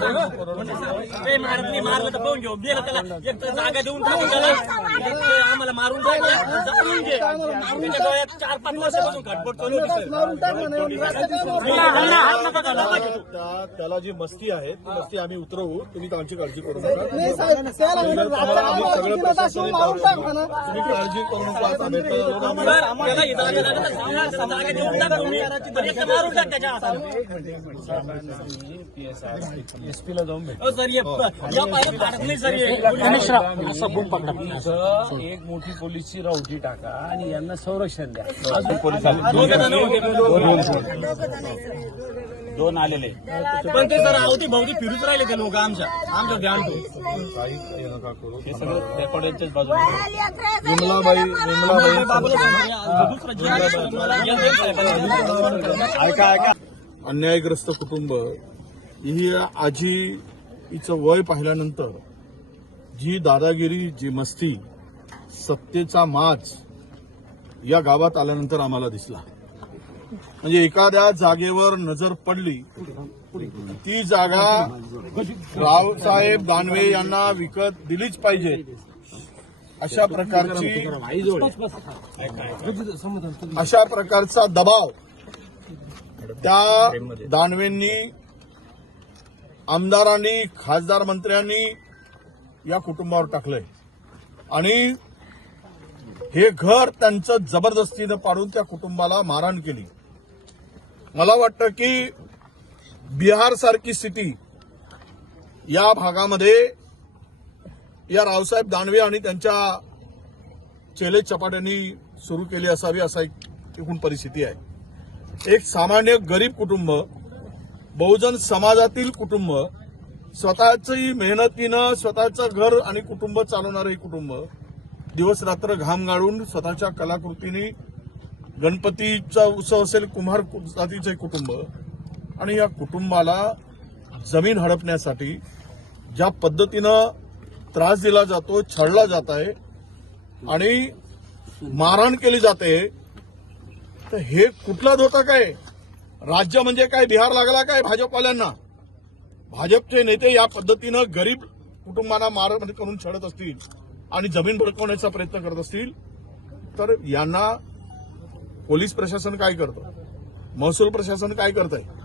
मारत नाही मारलं तर पाहून घेऊ. गेलं त्याला एक तर जागा देऊन टाकू त्याला आम्हाला मारून जाऊन घे. त्याच्या डोळ्यात चार पाच वर्षापासून चालू त्याला जी मस्ती आहे ती मस्ती आम्ही उतरवू. तुम्ही आमची काळजी करू नका. तुम्ही काळजी करू नका मारून टाक. त्याच्या हाताने. एसपीला जाऊन भेट अहो, सर हे. एक मोठी पोलीसची रावटी टाका आणि यांना संरक्षण द्या. अजून. दोन आलेले. पण ते सर अवती भवती फिरूच राहिले ते लोक आमच्या. आमचं ध्यान हे सगळं बाजूला विमलाबाई ते ऐका. ऐका. अन्यायग्रस्त कुटुंब ही आजी हिचं वय पाहिल्यानंतर जी दादागिरी जी मस्ती सत्तेचा माच या गावात आल्यानंतर आम्हाला दिसला. म्हणजे एखाद्या जागेवर नजर पडली ती जागा रावसाहेब दानवे यांना विकत दिलीच पाहिजे. अशा प्रकारची अशा प्रकारचा दबाव त्या दानवेंनी आमदारांनी खासदार मंत्र्यांनी या कुटुंबावर टाकलंय. आणि हे घर त्यांचं जबरदस्तीनं पाडून त्या कुटुंबाला मारहाण केली. मला वाटतं की बिहार सारखी स्थिती या भागामध्ये या रावसाहेब दानवे आणि त्यांच्या चेले चपाट्यांनी सुरू केली असावी असा एक एकूण परिस्थिती आहे. एक सामान्य गरीब कुटुंब बहुजन समाजातील कुटुंब स्वतःची मेहनतीनं स्वतःचं घर आणि कुटुंब चालवणारं हे कुटुंब दिवस रात्र घाम गाळून स्वतःच्या कलाकृतीने गणपतीचा उत्सव असेल कुंभार जातीचे कुटुंब आणि या कुटुंबाला जमीन हडपण्यासाठी ज्या पद्धतीनं त्रास दिला जातो छळला जात आहे आणि मारहाण केली जाते तर हे कुठला धोका काय? राज्य म्हणजे काय? बिहार लागला काय भाजपवाल्यांना? भाजपचे नेते या पद्धतीनं गरीब कुटुंबांना मार म्हणजे करून छळत असतील आणि जमीन भडकवण्याचा प्रयत्न करत असतील तर यांना पोलीस प्रशासन काय करतं? महसूल प्रशासन काय करत आहे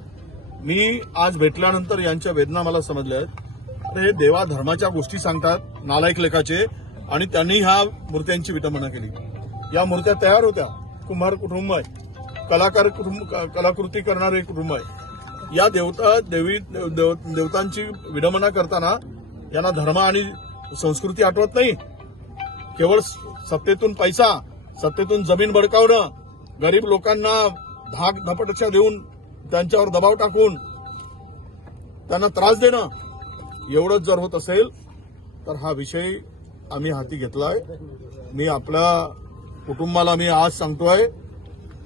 मी आज भेटल्यानंतर यांच्या वेदना मला समजल्या आहेत. तर हे देवा धर्माच्या गोष्टी सांगतात नालायक लेखाचे आणि त्यांनी ह्या मूर्त्यांची विटंबना केली. या मूर्त्या तयार होत्या. कुंभार कुटुंब आहे. कलाकार कुटुंब कलाकृती करणारे कुटुंब आहे. या देवता देवी देव, देवतांची विडंबना करताना यांना धर्म आणि संस्कृती आठवत नाही. केवळ सत्तेतून पैसा सत्तेतून जमीन बडकावणं गरीब लोकांना धाक धपटशा देऊन त्यांच्यावर दबाव टाकून त्यांना त्रास देणं एवढंच जर होत असेल तर हा विषय आम्ही हाती घेतलाय. मी आपल्या कुटुंबाला मी आज सांगतोय.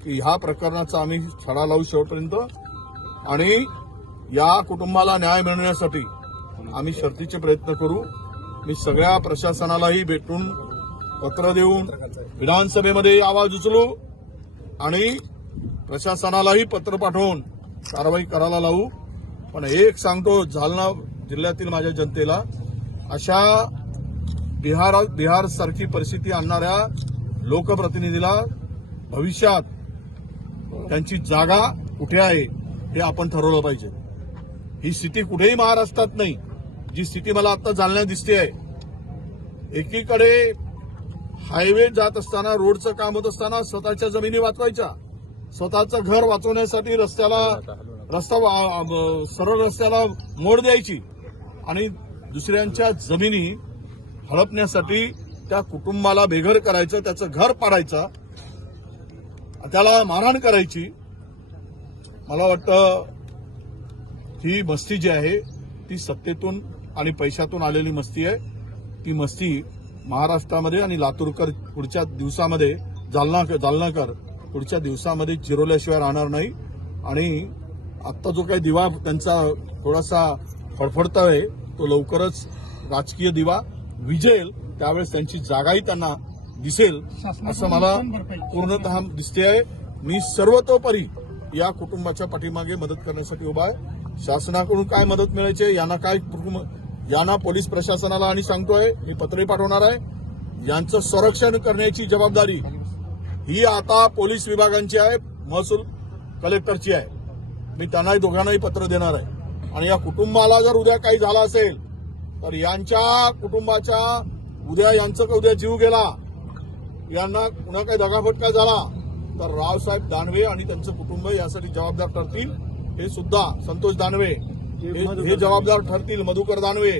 की ह्या प्रकरणाचा आम्ही छडा लावू शेवटपर्यंत. आणि या कुटुंबाला न्याय मिळण्यासाठी आम्ही शर्तीचे प्रयत्न करू. मी सगळ्या प्रशासनालाही भेटून पत्र देऊन विधानसभेमध्ये आवाज उचलू आणि प्रशासनालाही पत्र पाठवून कारवाई करायला लावू. पण एक सांगतो जालना जिल्ह्यातील माझ्या जनतेला अशा बिहार बिहार सारखी परिस्थिती आणणाऱ्या लोकप्रतिनिधीला भविष्यात त्यांची जागा कुठे आहे हे आपण ठरवलं पाहिजे. ही स्थिती कुठेही महाराष्ट्रात नाही. जी स्थिती मला आता जालन्यात दिसते आहे. एकीकडे हायवे जात असताना रोडचं काम होत असताना स्वतःच्या जमिनी वाचवायच्या. स्वतःचं घर वाचवण्यासाठी रस्त्याला रस्ता वा- सरळ रस्त्याला मोड द्यायची आणि दुसऱ्यांच्या जमिनी हडपण्यासाठी त्या कुटुंबाला बेघर करायचं त्याचं घर पाडायचं. त्याला मारहाण करायची मला वाटतं ही मस्ती जी आहे ती सत्तेतून आणि पैशातून आलेली मस्ती आहे. ती मस्ती महाराष्ट्रामध्ये आणि लातूरकर पुढच्या दिवसामध्ये जालना जालनाकर पुढच्या दिवसामध्ये चिरोल्याशिवाय राहणार नाही. आणि आत्ता जो काही दिवा त्यांचा थोडासा फडफडतोय तो लवकरच राजकीय दिवा विजेल त्यावेळेस त्यांची जागाही त्यांना दिसेल असं मला पूर्णतः दिसते आहे. मी सर्वतोपरी या कुटुंबाच्या पाठीमागे मदत करण्यासाठी उभा आहे. शासनाकडून काय मदत मिळायची यांना काय यांना पोलीस प्रशासनाला आणि सांगतोय मी पत्रही पाठवणार आहे. यांचं संरक्षण करण्याची जबाबदारी ही आता पोलीस विभागांची आहे महसूल कलेक्टरची आहे. मी त्यांनाही दोघांनाही पत्र देणार आहे. आणि या कुटुंबाला जर उद्या काही झालं असेल तर यांच्या कुटुंबाच्या उद्या यांचं का उद्या जीव गेला यांना पुन्हा काही दगाफटका झाला? तर रावसाहेब दानवे आणि त्यांचं कुटुंब यासाठी जबाबदार ठरतील. हे सुद्धा संतोष दानवे. हे जबाबदार ठरतील मधुकर दानवे.